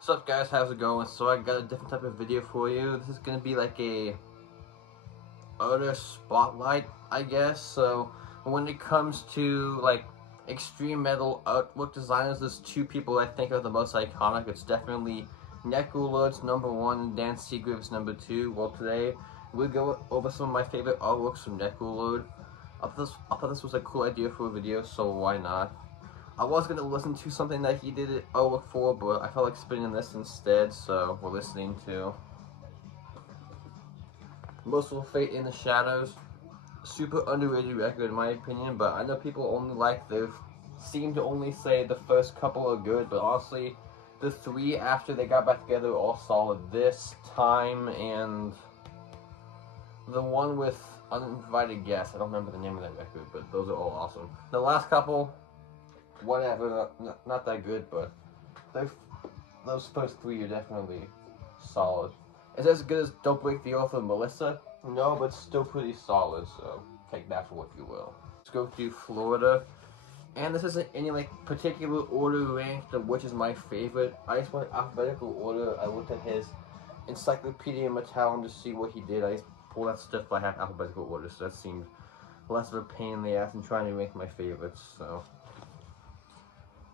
What's up guys, how's it going? So I got a different type of video for you. This is gonna be like a utter spotlight, I guess. So when it comes to like extreme metal artwork designers, there's two people I think are the most iconic. It's definitely Necrolord's #1 and Dan Seagrave's #2. Well, today we'll go over some of my favorite artworks from Necrolord. I thought this was a cool idea for a video, so why not? I was going to listen to something that he did artwork for, but I felt like spinning this instead, so we're listening to Merciful Fate in the Shadows. Super underrated record in my opinion, but I know people only seem to only say the first couple are good, but honestly, the three after they got back together are all solid. This, Time, and the one with Uninvited Guest. I don't remember the name of that record, but those are all awesome. The last couple, whatever, not that good, but those first three are definitely solid. Is it as good as Don't Break the Oath of Melissa? No, but it's still pretty solid, so take that for what you will. Let's go through Florida. And this isn't any like particular order ranked of which is my favorite. I just went alphabetical order. I looked at his Encyclopedia Metallum to see what he did. I just pulled that stuff by alphabetical order, so that seemed less of a pain in the ass than trying to rank my favorites, so.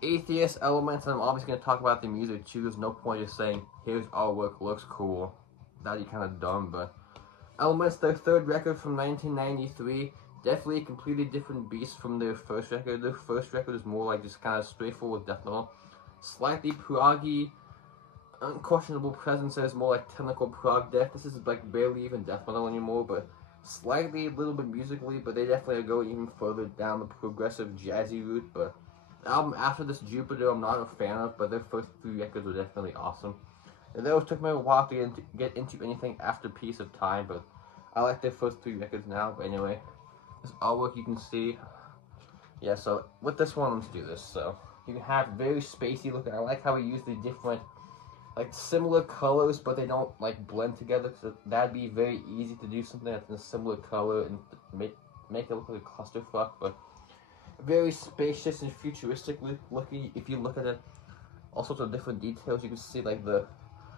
Atheist Elements, and I'm obviously going to talk about the music too. There's no point just saying, here's artwork, looks cool. That'd be kind of dumb, but Elements, their third record from 1993, definitely a completely different beast from their first record. Their first record is more like just kind of straightforward death metal. Slightly proggy, unquestionable presence is more like technical prog death. This is like barely even death metal anymore, but slightly a little bit musically, but they definitely go even further down the progressive jazzy route. But the album after this, Jupiter, I'm not a fan of, but their first three records were definitely awesome. And it took me a while to get into anything after Piece of Time, but I like their first three records now. But anyway, this artwork you can see. Yeah, so with this one, let's do this. So you have very spacey looking. I like how he used the different, like similar colors, but they don't like blend together. So that'd be very easy to do something that's in a similar color and make it look like a clusterfuck. But very spacious and futuristic looking. If you look at it, all sorts of different details. You can see like the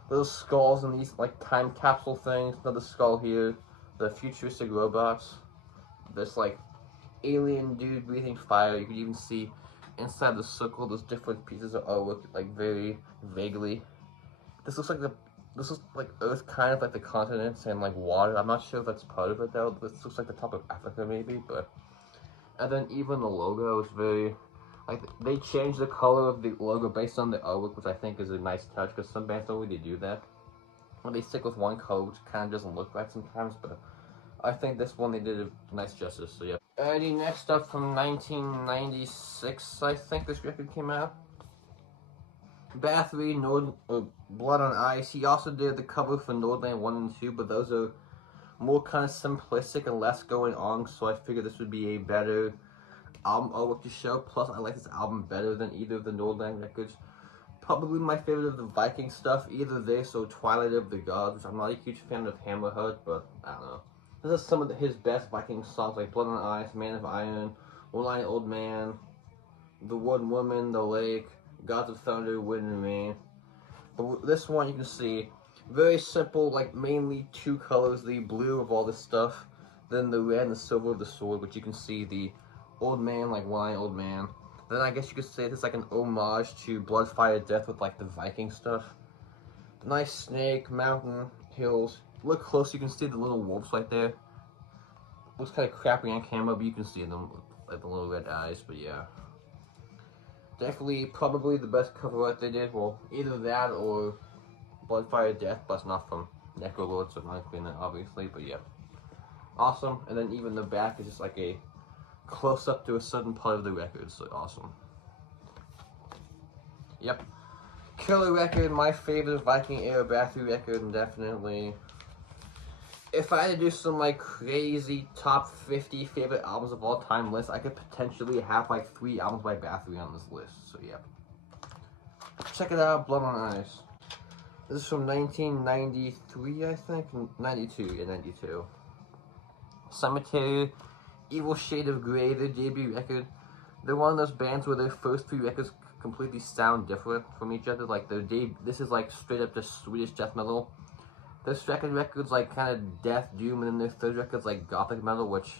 little skulls and these like time capsule things. Another skull here. The futuristic robots. This like alien dude breathing fire. You can even see inside the circle those different pieces of artwork like very vaguely. This looks like Earth, kind of like the continents and like water. I'm not sure if that's part of it though. This looks like the top of Africa maybe, but. And then even the logo is very, like, they changed the color of the logo based on the artwork, which I think is a nice touch, because some bands don't really do that. When they stick with one color, which kind of doesn't look right sometimes, but I think this one they did a nice justice, so yeah. Alrighty, next up from 1996, I think this record came out. Bathory, Blood on Ice. He also did the cover for Nordland 1 and 2, but those are more kind of simplistic and less going on, so I figured this would be a better album artwork to show. Plus, I like this album better than either of the Nordland records. Probably my favorite of the Viking stuff, either this or Twilight of the Gods, which I'm not a huge fan of Hammerhead, but I don't know. This is some of his best Viking songs, like Blood on Ice, Man of Iron, One-Eyed Old Man, The Wood Woman, The Lake, Gods of Thunder, Wind and Rain. But this one you can see, very simple, like mainly two colors, the blue of all this stuff, then the red and the silver of the sword, which you can see the old man, like One-Eyed Old Man. Then I guess you could say this is like an homage to Blood, Fire, Death with like the Viking stuff. Nice snake, mountain, hills. Look close, you can see the little wolves right there. Looks kind of crappy on camera, but you can see them, like the little red eyes, but yeah. Definitely, probably the best cover art they did. Well, either that or Blood, Fire, Death, but it's not from Necrolord, so it might be in it, obviously, but yeah. Awesome, and then even the back is just like a close-up to a certain part of the record, so awesome. Yep. Killer record, my favorite Viking era Bathory record, and definitely. If I had to do some like crazy top 50 favorite albums of all time list, I could potentially have like 3 albums by Bathory on this list, so yeah. Check it out, Blood on Ice. This is from 1993, I think? 92, yeah, 92. Cemetery, Evil Shade of Grey, their debut record. They're one of those bands where their first 3 records completely sound different from each other. Like this is like straight up just Swedish death metal. Their second record's like kind of death doom, and then their third record's like gothic metal, which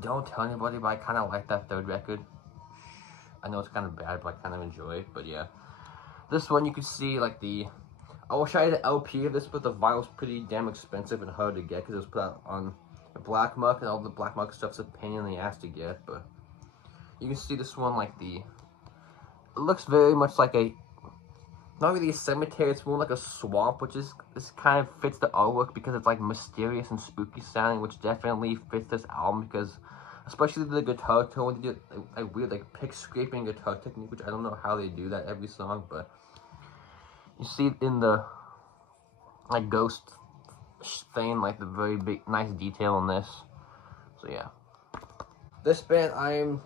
don't tell anybody, but I kind of like that third record. I know it's kind of bad, but I kind of enjoy it. But yeah, this one you can see like I wish I had an LP of this, but the vinyl's pretty damn expensive and hard to get because it was put out on black market, and all the black market stuff's a pain in the ass to get. But you can see this one, like it looks very much like not really a cemetery, it's more like a swamp, which is, this kind of fits the artwork because it's like mysterious and spooky sounding, which definitely fits this album because, especially the guitar tone, they do a weird like pick scraping guitar technique, which I don't know how they do that every song, but you see in the like ghost thing, like the very big nice detail on this. So yeah, this band I am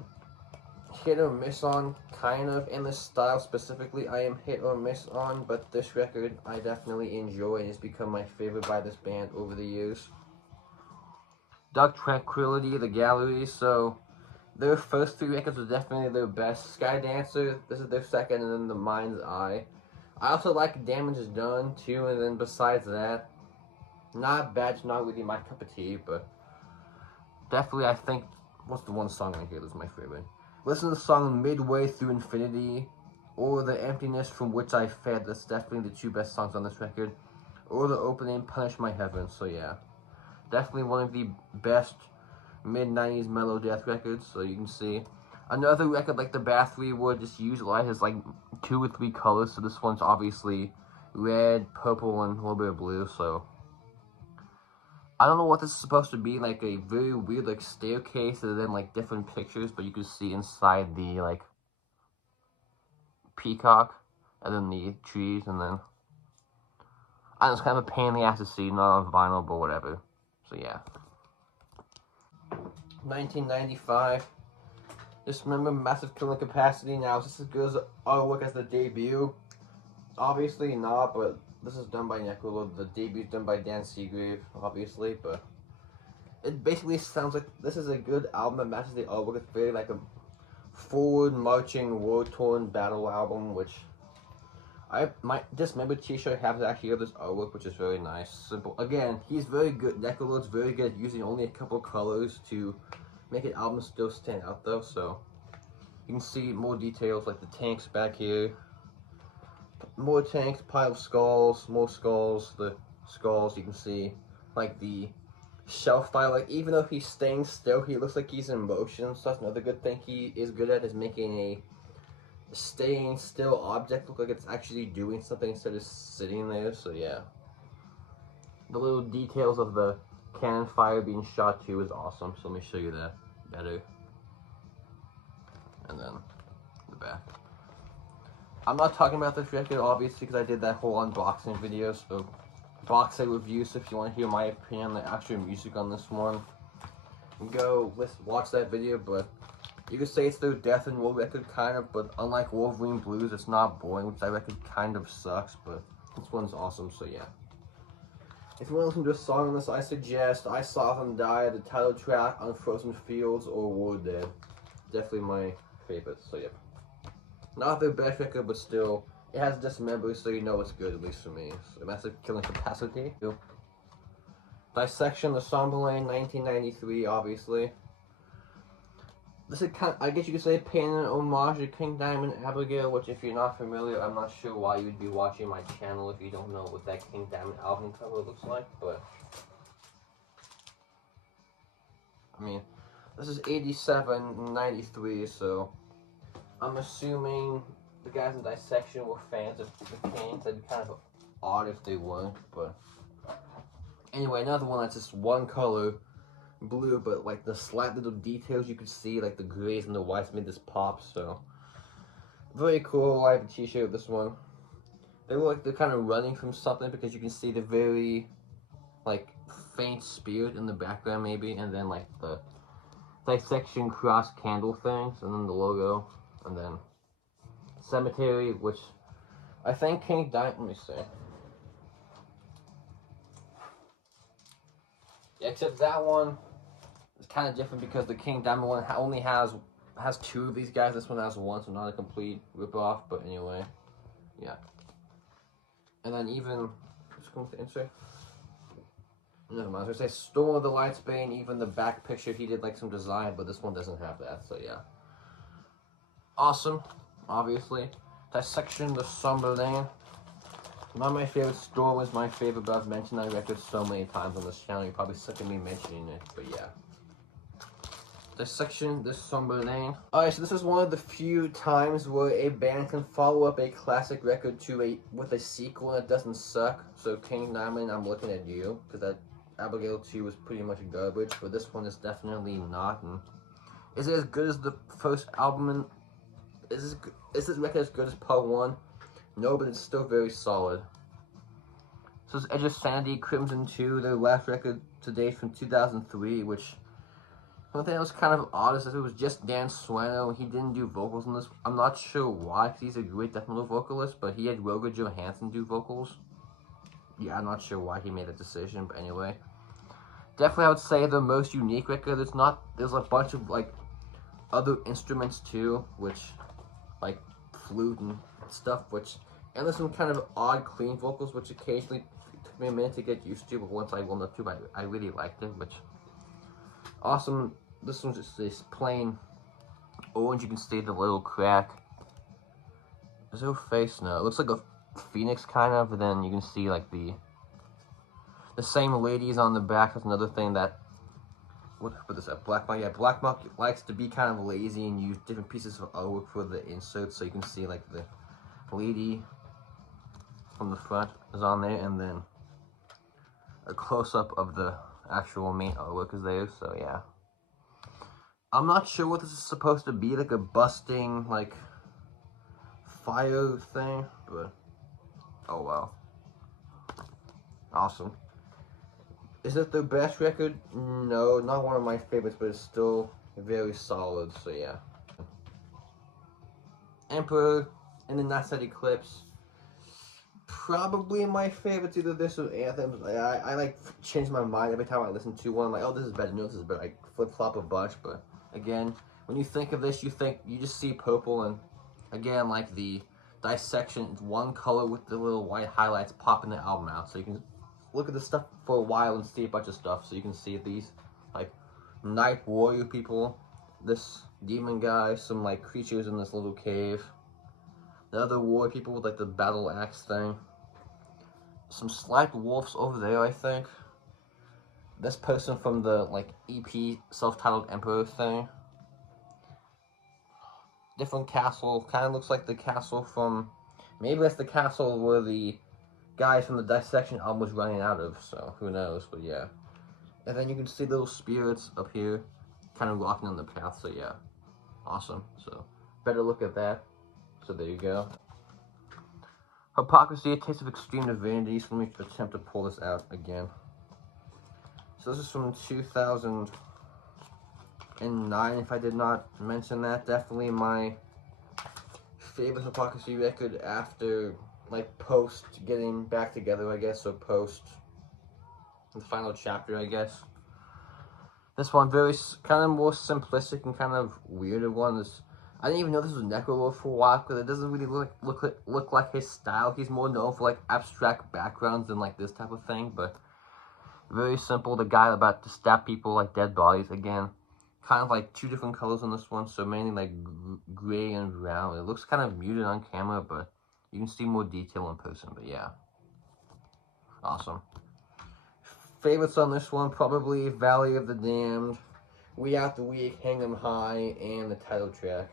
hit or miss on, kind of. In this style specifically I am hit or miss on, but this record I definitely enjoy and it's become my favorite by this band over the years. Tranquillity, The Gallery. So their first three records were definitely their best. Sky Dancer, this is their second, and then The Mind's Eye. I also like Damage Is Done too, and then besides that, not bad, it's not really my cup of tea, but definitely I think, what's the one song on here that's my favorite? Listen to the song Midway Through Infinity, or The Emptiness From Which I Fed. That's definitely the two best songs on this record. Or the opening, Punish My Heaven. So yeah, definitely one of the best mid-90s mellow death records. So you can see another record like the Bathory would just utilizes like 2 or 3 colors. So this one's obviously red, purple, and a little bit of blue. So I don't know what this is supposed to be, like a very weird like staircase and then like different pictures, but you can see inside the like peacock and then the trees, and then I know it's kind of a pain in the ass to see, not on vinyl, but whatever. So yeah. 1995. Dismember, Massive Killing Capacity. Now is this as good as artwork as the debut? Obviously not, but this is done by Necrolord. The debut's done by Dan Seagrave, obviously, but it basically sounds like this is a good album that matches the artwork. It's very like a forward marching, war-torn battle album, which my Dismember t-shirt has actually this artwork, which is very nice. Simple. Again, he's very good. Necrolord's very good at using only a couple colors to make an album still stand out though, so you can see more details like the tanks back here. More tanks, pile of skulls, more skulls, the skulls, you can see like the shelf file, like even though he's staying still, he looks like he's in motion, so that's another good thing he is good at, is making a staying still object look like it's actually doing something instead of sitting there. So yeah, the little details of the cannon fire being shot too is awesome, so let me show you that better. And then the back. I'm not talking about this record, obviously, because I did that whole unboxing video, so box set review, so if you want to hear my opinion on the actual music on this one, go watch that video. But you could say it's their death and roll record, kind of, but unlike Wolverine Blues, it's not boring, which that record kind of sucks, but this one's awesome, so yeah. If you want to listen to a song on this, I suggest I Saw Them Die, the title track, Unfrozen Fields, or War Dead. Definitely my favorite, so yep. Not their best record, but still, it has Dismember, so you know it's good, at least for me. So Massive Killing Capacity. Dissection, The Somberlane, 1993, obviously. This is kind of, I guess you could say, paying an homage to King Diamond Abigail, which if you're not familiar, I'm not sure why you'd be watching my channel if you don't know what that King Diamond album cover looks like, but I mean, this is 87, 93, so I'm assuming the guys in Dissection were fans of the Kings. That'd be kind of odd if they weren't, but anyway, another one that's just one color, blue, but like the slight little details you could see, like the grays and the whites made this pop, so very cool. I have a t-shirt of this one. They look like they're kind of running from something because you can see the very like faint spirit in the background maybe, and then like the Dissection cross candle things, and then the logo, and then Cemetery, which I think King Diamond, let me see. Yeah, except that one is kind of different because the King Diamond one only has has two of these guys. This one has one, so not a complete ripoff. But anyway, yeah. And then even just going to the insert. Never mind. I was gonna say Storm of the Lightsbane. Even the back picture, he did like some design, but this one doesn't have that. So yeah, awesome. Obviously, Dissection, the Somber Lane. Not my favorite. Storm was my favorite, but I've mentioned that record so many times on this channel. You're probably sick of me mentioning it, but yeah. Dissection, the Somber Lane. Alright, so this is one of the few times where a band can follow up a classic record with a sequel and it doesn't suck. So King Diamond, I'm looking at you, because that Abigail 2 was pretty much garbage, but this one is definitely not. And is it as good as the first album? And is this record as good as part 1? No, but it's still very solid. So it's Edge of Sanity, Crimson 2, their last record to date from 2003, which one thing that was kind of odd is that it was just Dan Swano. He didn't do vocals in this. I'm not sure why, because he's a great death metal vocalist, but he had Roger Johansson do vocals. Yeah, I'm not sure why he made that decision, but anyway. Definitely, I would say the most unique record. There's a bunch of, like, other instruments, too, which, like, flute and stuff, and there's some kind of odd, clean vocals, which occasionally took me a minute to get used to, but once I warmed up to it, I really liked it, which, awesome. This one's just this plain orange. You can see the little crack. Is there a face? No, it looks like a phoenix, kind of, and then you can see, like, the same ladies on the back. That's another thing that, what put this up? Black Mark. Yeah, Black Mark likes to be kind of lazy and use different pieces of artwork for the inserts, so you can see, like, the lady from the front is on there, and then a close-up of the actual main artwork is there, so yeah. I'm not sure what this is supposed to be, like a busting, like, fire thing, but oh well. Awesome. Is it their best record? No, not one of my favorites, but it's still very solid, so yeah. Emperor and the Nightside Eclipse. Probably my favorites, either this or Anthems. I like change my mind every time I listen to one. I'm like, oh, this is better, no, this is better. I flip-flop a bunch, but again, when you think of this, you just see purple, and again, like the Dissection, it's one color with the little white highlights popping the album out, so you can look at the stuff for a while and see a bunch of stuff. So you can see these, like, Night Warrior people, this demon guy, some, like, creatures in this little cave, the other warrior people with, like, the battle axe thing, some slacked wolves over there, I think, this person from the, like, EP self-titled Emperor thing, different castle, kind of looks like the castle from, maybe that's the castle where the guys from the Dissection album was running out of, so who knows, but yeah. And then you can see little spirits up here, kind of walking on the path, so yeah. Awesome, so better look at that. So there you go. Hypocrisy, A Taste of Extreme Divinity, so let me attempt to pull this out again. So this is from 2009, if I did not mention that. Definitely my favorite Hypocrisy record after, like, post getting back together, I guess, or post the final chapter, I guess. This one, very kind of more simplistic and kind of weirder one. I didn't even know this was Necrolord for a while, because it doesn't really look like his style. He's more known for, like, abstract backgrounds than, like, this type of thing, but very simple. The guy about to stab people like dead bodies, again, kind of like two different colors on this one, so mainly like gray and brown. It looks kind of muted on camera, but you can see more detail in person, but yeah. Awesome. Favorites on this one, probably Valley of the Damned, We Out the Weak, Hang 'em High, and the title track.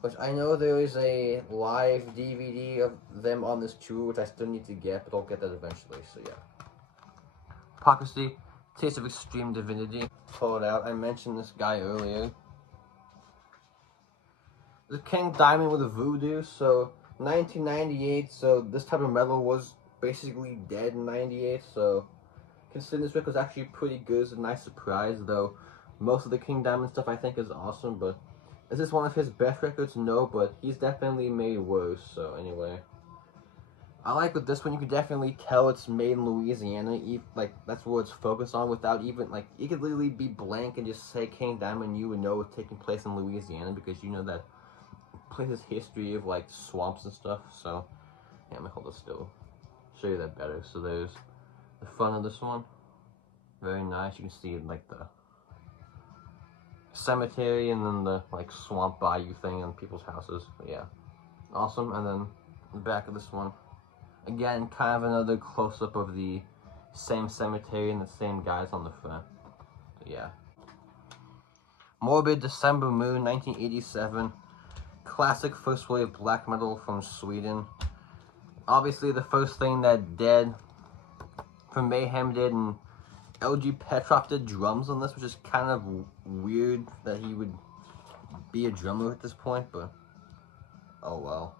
Which I know there is a live DVD of them on this tour, which I still need to get, but I'll get that eventually, so yeah. Hypocrisy, Taste of Extreme Divinity. Pull it out. I mentioned this guy earlier. The King Diamond with a Voodoo, so 1998, so this type of metal was basically dead in 98, so considering this record was actually pretty good, it's a nice surprise, though most of the King Diamond stuff I think is awesome, but is this one of his best records? No, but he's definitely made worse, so anyway. I like with this one, you can definitely tell it's made in Louisiana. Like, that's what it's focused on without even, like, it could literally be blank and just say King Diamond, you would know it's taking place in Louisiana because you know that place's history of, like, swamps and stuff. So, yeah, let me hold it still. Show you that better. So there's the front of this one. Very nice. You can see, like, the cemetery and then the, like, swamp bayou thing on people's houses. But, yeah. Awesome. And then the back of this one. Again, kind of another close-up of the same cemetery and the same guys on the front. But yeah. Morbid, December Moon, 1987. Classic first wave black metal from Sweden. Obviously, the first thing that Dead from Mayhem did, and LG Petrov did drums on this, which is kind of weird that he would be a drummer at this point, but oh well.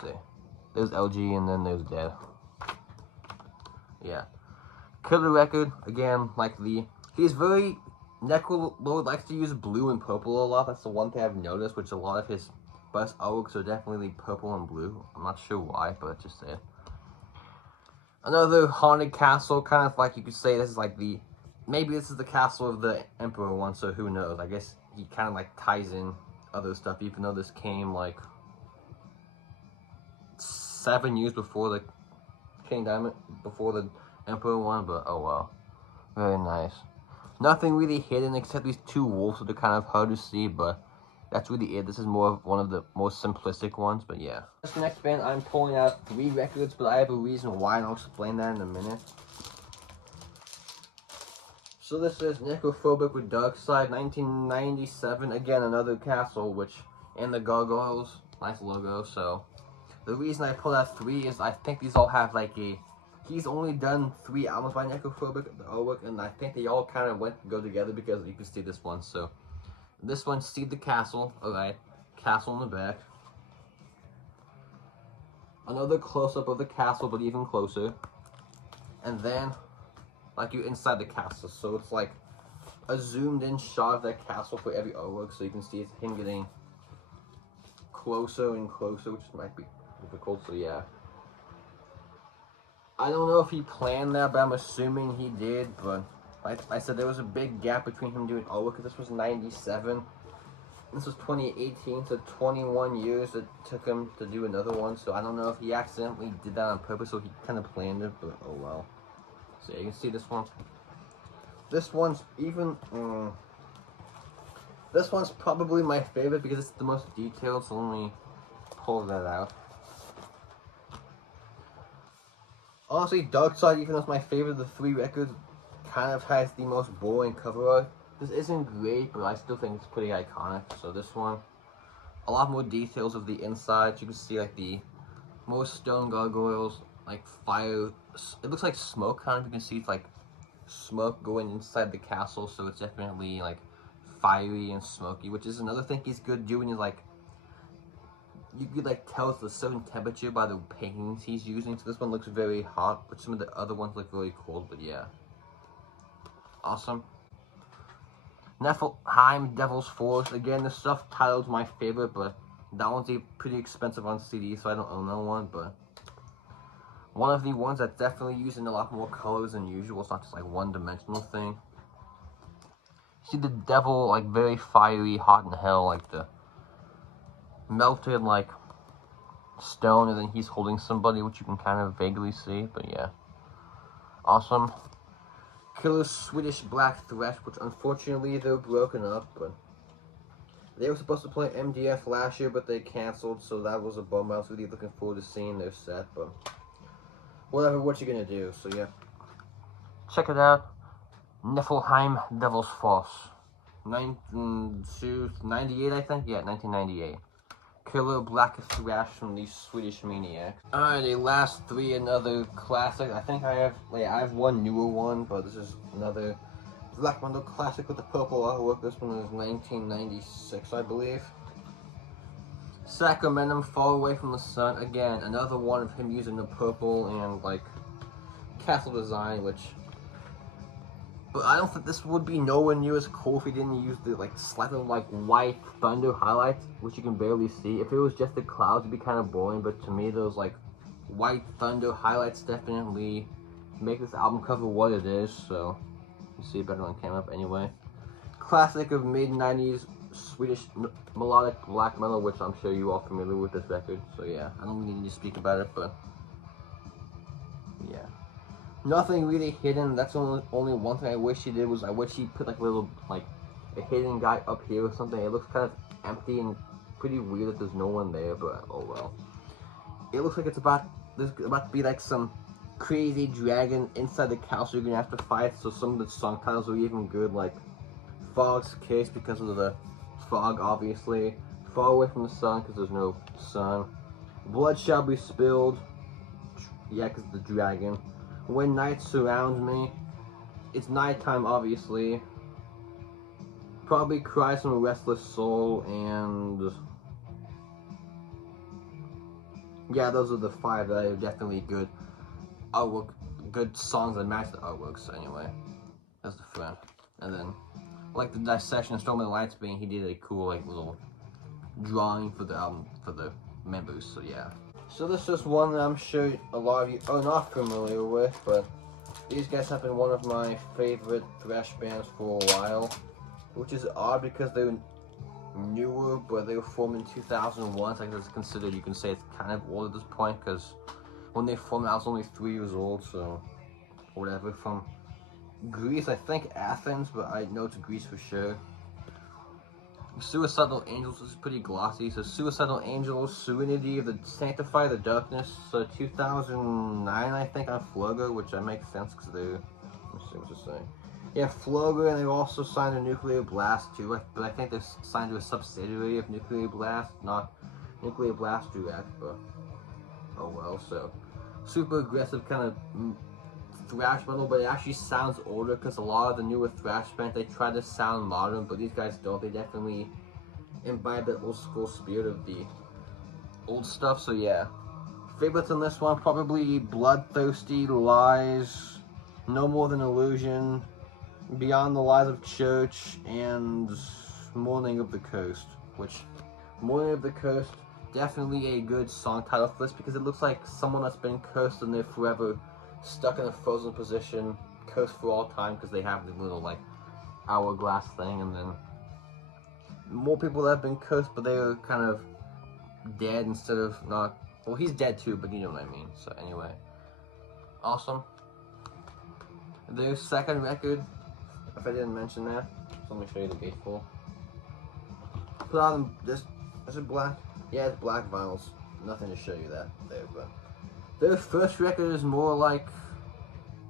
See, there's LG and then there's Dead. Yeah, killer record again. Like he's very Necrolord likes to use blue and purple a lot. That's the one thing I've noticed, which a lot of his best artworks are definitely purple and blue. I'm not sure why, but just say it. Another haunted castle, kind of like you could say this is like maybe this is the castle of the Emperor one. So who knows? I guess he kind of like ties in other stuff, even though this came like 7 years before the King Diamond, before the Emperor one, but oh well. Very nice. Nothing really hidden except these two wolves that are kind of hard to see, but that's really it. This is more of one of the most simplistic ones, but yeah. This next band, I'm pulling out 3 records, but I have a reason why, and I'll explain that in a minute. So this is Necrophobic with Darkside, 1997. Again, another castle, and the gargoyles. Nice logo, so. The reason I pulled out 3 is I think these all have like he's only done 3 albums by Necrophobic, the artwork, and I think they all kind of go together because you can see this one. So this one, see the castle, alright, castle in the back. Another close-up of the castle, but even closer. And then, like you're inside the castle, so it's like a zoomed-in shot of that castle for every artwork, so you can see it's him getting closer and closer, which might be difficult, so yeah. I don't know if he planned that, but I'm assuming he did, but like I said, there was a big gap between him doing artwork, because this was 97, this was 2018, so 21 years it took him to do another one, so I don't know if he accidentally did that on purpose, or he kind of planned it, but oh well. So yeah, you can see this one. This one's even, this one's probably my favorite because it's the most detailed, so let me pull that out. Honestly, Darkside, even though it's my favorite of the 3 records, kind of has the most boring cover art. This isn't great, but I still think it's pretty iconic. So this one, a lot more details of the inside. You can see like the more stone gargoyles, like fire. It looks like smoke, kind of. You can see it's like smoke going inside the castle, so it's definitely like fiery and smoky, which is another thing he's good doing. Is like you could like tell it's a certain temperature by the paintings he's using. So this one looks very hot, but some of the other ones look really cold. But yeah, awesome. Niflheim, Devil's Force. Again, the subtitle's my favorite, but that one's pretty expensive on CD, so I don't own that one. But one of the ones that's definitely using a lot more colors than usual. It's not just like one-dimensional thing. See the devil, like very fiery, hot in hell, like the melted like stone, and then he's holding somebody, which you can kind of vaguely see. But yeah, awesome. Killer Swedish Black Thresh, which unfortunately they're broken up, but they were supposed to play MDF last year, but they canceled, so that was a bummer. I was really looking forward to seeing their set, but whatever, what you gonna do? So yeah, check it out. Niflheim, Devil's Force, 1998, I think. Yeah, 1998. Killer Black Thrash from the Swedish Maniacs. Alrighty, last 3, another classic. I think I have one newer one, but this is another black metal classic with the purple artwork. This one is 1996, I believe. Sacramentum, Far Away from the Sun. Again, another one of him using the purple and like castle design, which But I don't think this would be nowhere near as cool if he didn't use the like slightly like white thunder highlights, which you can barely see. If it was just the clouds, it'd be kind of boring. But to me, those like white thunder highlights definitely make this album cover what it is. So you see it better on camera. Anyway, classic of mid-90s Swedish melodic black metal, which I'm sure you all familiar with this record. So yeah, I don't really need to speak about it, but yeah. Nothing really hidden. That's only one thing I wish he did was I wish he put like a little like a hidden guy up here or something. It looks kind of empty and pretty weird that there's no one there, but oh well. It looks like there's about to be like some crazy dragon inside the castle you're gonna have to fight, so some of the song titles are even good, like Fog's Kiss because of the fog, obviously. Far Away from the Sun because there's no sun. Blood Shall Be Spilled, yeah, because the dragon. When Night Surrounds Me, it's nighttime, obviously. Probably Cries from a Restless Soul, and yeah, those are the 5 that are definitely good artwork, good songs that match the artwork. So anyway, that's the friend. And then, like the Dissection, Storm of the Lights being, he did a cool like little drawing for the album for the members. So yeah. So this is one that I'm sure a lot of you are not familiar with, but these guys have been one of my favorite thrash bands for a while, which is odd because they're newer, but they were formed in 2001, so I guess it's considered, you can say it's kind of old at this point, because when they formed I was only 3 years old, so whatever. From Greece, I think Athens, but I know it's Greece for sure. Suicidal Angels is pretty glossy. So Suicidal Angels, Serenity, the Sanctify, the Darkness. So 2009, I think, on Flogger, which that makes sense because they're. Let's see what's it saying. Yeah, Flogger, and they also signed a Nuclear Blast too. But I think they're signed to a subsidiary of Nuclear Blast, not Nuclear Blast Direct. But oh well. So super aggressive kind of thrash metal, but it actually sounds older because a lot of the newer thrash bands, they try to sound modern, but these guys don't. They definitely imbibe that old school spirit of the old stuff. So yeah, favorites on this one probably Bloodthirsty, Lies, No More Than Illusion, Beyond the Lies of Church, and Morning of the Coast. Which Morning of the Coast, definitely a good song title for this because it looks like someone that's been cursed and they're forever stuck in a frozen position, cursed for all time because they have the little like hourglass thing, and then more people that have been cursed but they are kind of dead instead of not. Well, he's dead too, but you know what I mean. So anyway, awesome. Their second record, if I didn't mention that, so let me show you the gatefold. Put on this. Is it black? Yeah, it's black vinyls. Nothing to show you that there, but their first record is more like,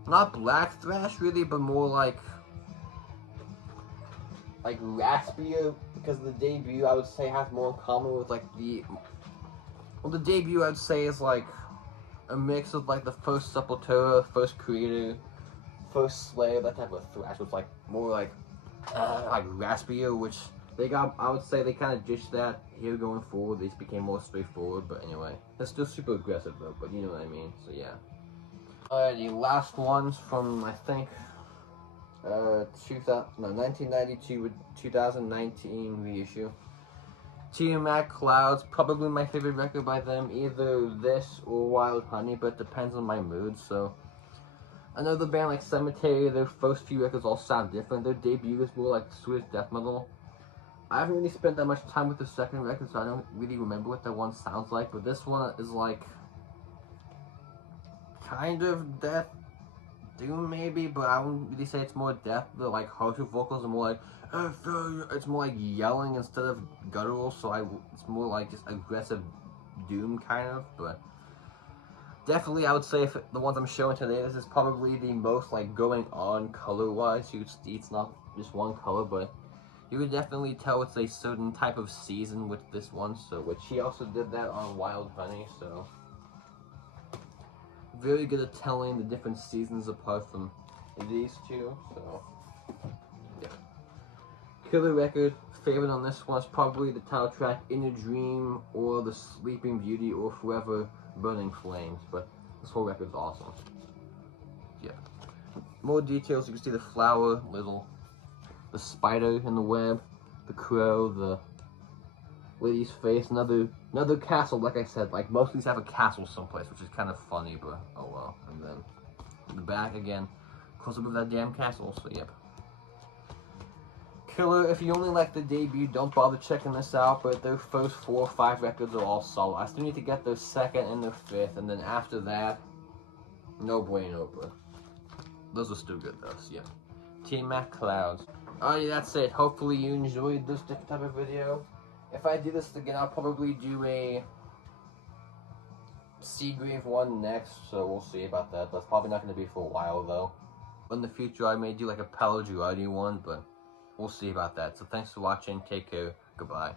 not black thrash really, but more like raspier, because the debut I would say has more in common with like the debut I'd say is like a mix of like the first Sepultura, first Creator, first Slayer, that type of thrash was like more like raspier, which they got, I would say they kind of ditched that here going forward. These became more straightforward, but anyway. They're still super aggressive though, but you know what I mean, so yeah. The last ones from, I think, 1992 with 2019 reissue. Tiamat Clouds, probably my favorite record by them, either this or Wild Honey, but it depends on my mood, so. Another band like Cemetery, their first few records all sound different. Their debut is more like Swedish death metal. I haven't really spent that much time with the second record, so I don't really remember what that one sounds like, but this one is like kind of death doom maybe, but I wouldn't really say it's more death. The like harsher vocals are more like, it's more like yelling instead of guttural, so it's more like just aggressive doom kind of, but definitely I would say if the ones I'm showing today, this is probably the most like going on color-wise. It's not just one color, but you would definitely tell it's a certain type of season with this one, so which he also did that on Wild Honey, so very good at telling the different seasons apart from these two, so yeah. Killer record, favorite on this one is probably the title track In a Dream or The Sleeping Beauty or Forever Burning Flames, but this whole record's awesome. Yeah. More details, you can see the flower, the spider in the web, the crow, the lady's face, another castle, like I said, like most of these have a castle someplace, which is kind of funny, but oh well. And then in the back again, close up of that damn castle, so yep. Killer, if you only like the debut, don't bother checking this out, but their first 4 or 5 records are all solid. I still need to get their 2nd and their 5th, and then after that, no bueno, but those are still good though, so yeah. Tiamat Clouds. Alrighty, that's it. Hopefully you enjoyed this different type of video. If I do this again, I'll probably do a Seagrave one next, so we'll see about that. That's probably not going to be for a while though. In the future, I may do like a Palo Girardi one, but we'll see about that. So thanks for watching. Take care. Goodbye.